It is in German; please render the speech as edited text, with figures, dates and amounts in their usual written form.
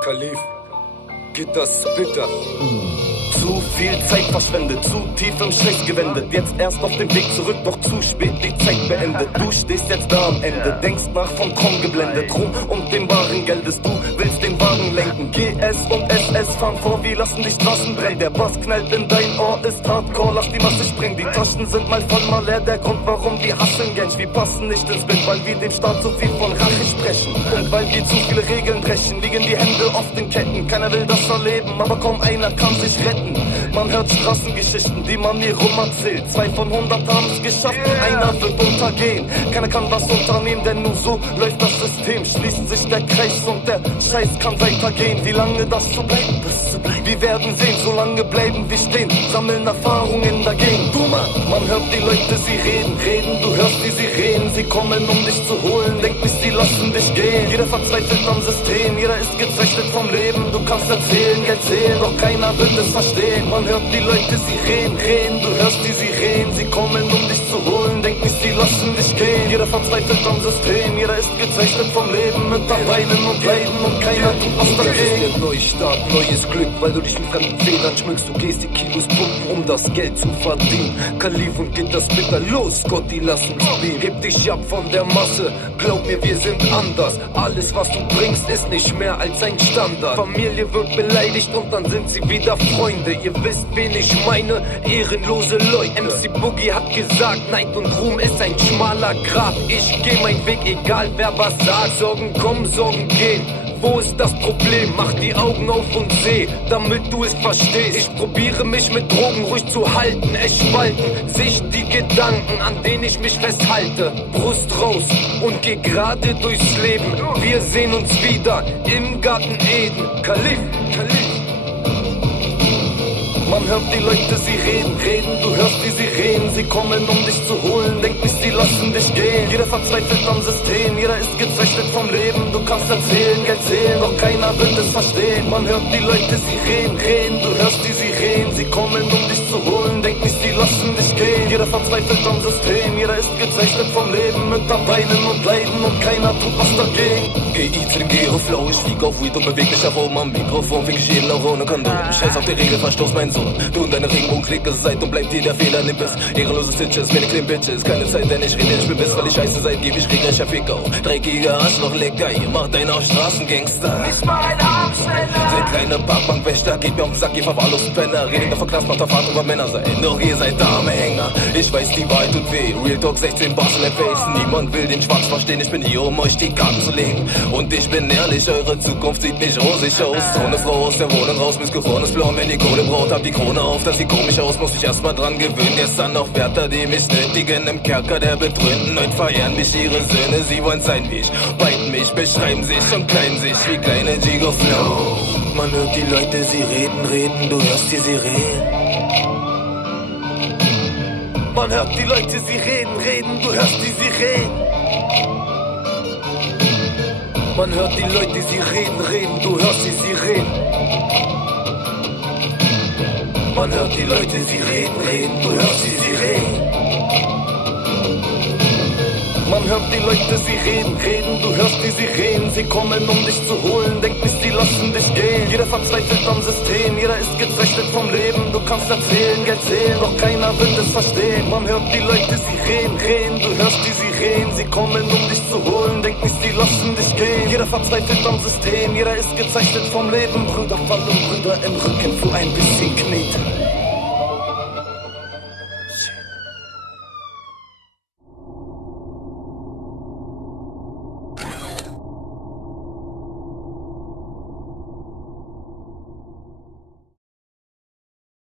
Khalif, geht das bitter. Zu viel Zeit verschwendet, zu tief im Schlecht gewendet. Jetzt erst auf dem Weg zurück, doch zu spät die Zeit beendet. Du stehst jetzt da am Ende, denkst nach vom Traum geblendet. Ruhm und dem wahren Geldes, du willst den Wagen lenken. GS und SS fahren vor, wir lassen die Straßen brennen. Der Bass knallt in dein Ohr, ist Hardcore, lass die Masse springen. Die Taschen sind mal voll, mal leer, der Grund warum wir hasseln Gänsch. Wir passen nicht ins Bild, weil wir dem Staat zu viel von Rache sprechen. Und weil wir zu viele Regeln brechen, liegen die Hände oft in Ketten. Keiner will das erleben, aber kaum einer kann sich retten. Man hört Straßengeschichten, die man nie rum erzählt. 2 von 100 haben es geschafft und einer wird untergehen. Keiner kann was unternehmen, denn nur so läuft das System. Schließt sich der Kreis und der Scheiß kann weitergehen. Wie lange das so bleibt, wir werden sehen. Solange bleiben wir stehen, sammeln Erfahrungen dagegen. Du Mann, man hört die Leute, sie reden, du hörst wie sie reden. Sie kommen, um dich zu holen, denk bis sie lassen dich gehen. Jeder verzweifelt am System, jeder ist gezeichnet vom Leben. Du kannst erzählen, Geld zählen, doch keiner wird es verstehen. Man hört die Leute, sie reden, du hörst wie sie reden. Sie kommen, um dich zu holen, denk bis sie lassen dich gehen. Jeder verzweifelt am System, jeder ist gezeichnet vom Leben. Mit Weinen und Leiden und keiner tut was dagegen. Der Neustart, neues Glück, weil du dich mit fremden Federn schmückst. Du gehst die Kilos pumpen, um das Geld zu verdienen. Khalif und geht das bitter los, Gott, die lassen uns stehen. Heb dich ab von der Masse, glaub mir, wir sind anders. Alles, was du bringst, ist nicht mehr als ein Standard. Familie wird beleidigt und dann sind sie wieder Freunde. Ihr wisst, wen ich meine, ehrenlose Leute. MC Boogie hat gesagt, Neid und Ruhm ist ein schmaler Grat. Ich geh meinen Weg, egal wer was sagt. Sorgen kommen, Sorgen gehen. Wo ist das Problem? Mach die Augen auf und seh, damit du es verstehst. Ich probiere mich mit Drogen ruhig zu halten. Es spalten sich die Gedanken, an denen ich mich festhalte. Brust raus und geh gerade durchs Leben. Wir sehen uns wieder im Garten Eden. Khalif, Khalif. Man hört die Leute, sie reden, du hörst wie sie reden. Sie kommen, um dich zu holen, denk bis sie lassen dich gehen. Jeder verzweifelt am System, jeder ist gezeichnet vom Leben. Du kannst erzählen, Geld zählen, doch keiner wird es verstehen. Man hört die Leute, sie reden, du hörst wie sie reden. Sie kommen, um dich zu holen, denk bis sie lassen dich gehen. Jeder verzweifelt am System, jeder ist gezeichnet vom Leben. Mit Weinen und Leiden und keiner tut was dagegen. GI zu dem Gero-Flow, ich flieg auf Weed und beweg mich nach oben am Mikrofon. Fick ich jeden auch ohne Kondom. Scheiß auf die Regel, verstoß mein Sohn. Du und deine Regenbogenklicke seid und bleibt dir der Fehler, nimm es. Ehrenlose Stitches, meine clean Bitches. Keine Zeit, denn ich rede, ich bin bis, weil ich scheiße seid, geb ich regnerischer Fick auf. Dreckiger Arschloch, lecker, ihr macht einen auf Straßengangster. Ich mach einen Armschneller. Seid kleine Parkbankwächter, geht mir auf den Sack, ihr verwahrlosten Penner. Redet davon Knast, macht auf Fahrt über Männer sein. Doch ihr seid arme Hänger. Ich weiß, die Wahrheit tut weh. Real Talk 16 Bars in der Face. Niemand will den Schwarz verstehen, ich bin hier, um euch die Karten zu legen. Und ich bin ehrlich, eure Zukunft sieht nicht rosig aus. Ohne Frau aus der Wohnung raus, bis geborenes Blau. Und wenn ihr Kohle braucht, habt die Krone auf, das sieht komisch aus, muss ich erstmal dran gewöhnen. Gestern noch Wärter, die mich nötigen im Kerker der Betröhnten. Heute feiern mich ihre Söhne, sie wollen sein wie ich. Beiden mich, beschreiben sich und kleiden sich wie kleine Gigo Flow. Man hört die Leute, sie reden, du hörst die Sirenen. Man hört die Leute, sie reden, du hörst die Sirenen. Man hört die Leute, sie reden, du hörst die Sirenen. Man hört die Leute, sie reden, du hörst die Sirenen. Man hört die Leute, sie reden, du hörst die Sirenen. Sie kommen, um dich zu holen, denk bis sie lassen dich gehen. Jeder verzweifelt am System, jeder ist gezeichnet vom Leben. Du kannst erzählen, Geld zählen, doch keiner wird es verstehen. Man hört die Leute, sie reden, du hörst die Sirenen. Sie kommen, um dich zu holen, denk bis sie lassen dich gehen. Jeder verzweifelt am System, jeder ist gezeichnet vom Leben. Brüder fallen Brüder im Rücken für ein bisschen Knete.